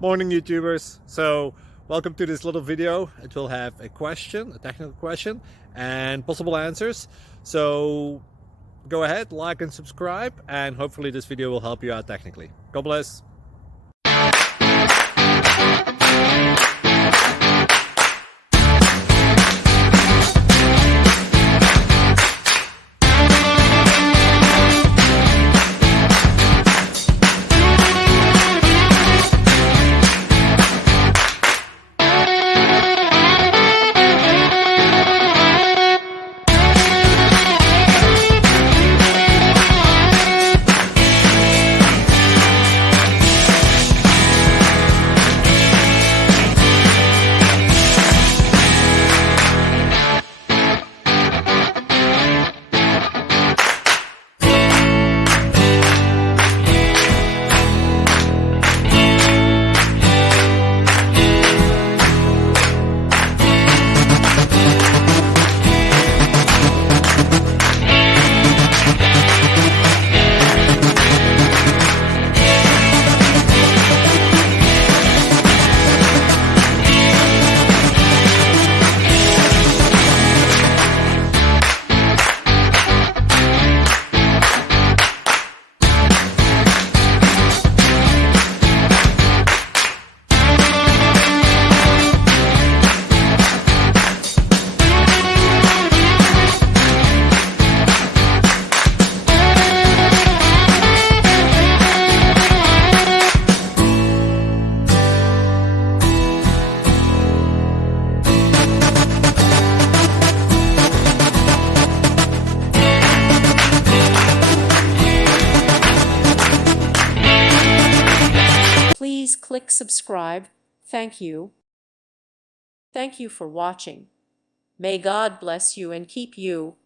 Morning YouTubers. So welcome to this little video. It will have a question, a technical question, and possible answers. So go ahead, like and subscribe, and hopefully this video will help you out technically. God bless. Please click subscribe. Thank you. Thank you for watching. May God bless you and keep you.